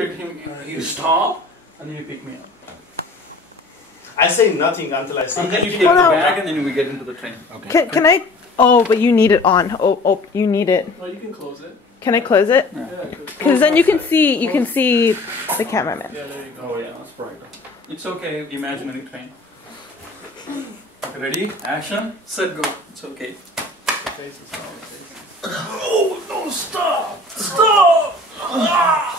hit him, you stop, and then you pick me up. I say nothing until I say. And then you take the bag, and then we get into the train. Okay. Can I? Oh, but you need it on. Oh, you need it. Well, you can close it. Can I close it? Yeah. Because then you can see the cameraman. Yeah, there you go. Oh yeah, that's brighter. It's okay. Imaginary train. Okay, ready? Action. Set. Go. It's okay. Oh no! Stop! Stop! Ah!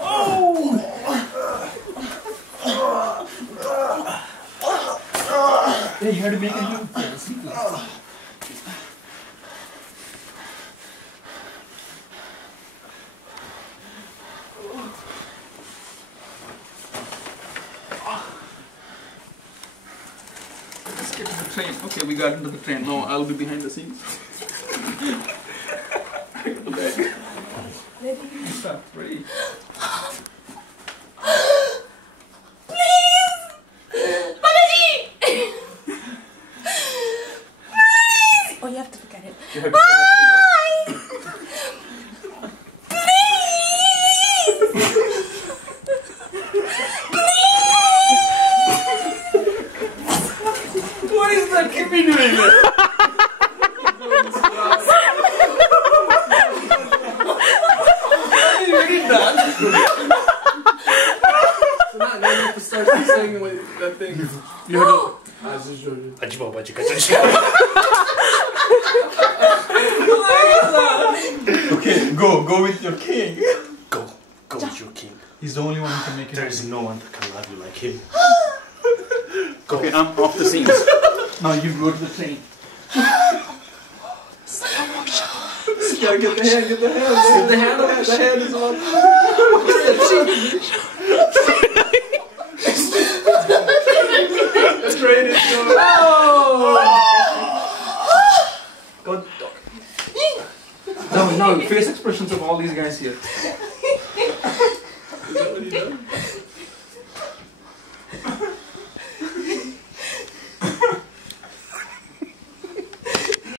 Oh! Hey, you had to make it look fancy. Let's get to the train. Okay, we got into the train. No, I'll be behind the scenes. Take the bag. Ready? Stop. Ready? Oh, you have to forget it. You have to say what is that? Keep me doing it. Are you really done? So now you have to start saying that thing. You have to. Okay, go with your king. Go with your king. He's the only one who can make it. There is no one that can love you like him. Go. Okay, I'm off the scenes. Now you go to the train. Yeah, get the hand, get the hand. Get the hand, the hand is on. The train is going. Oh! No, face expressions of all these guys here. Is that what you done?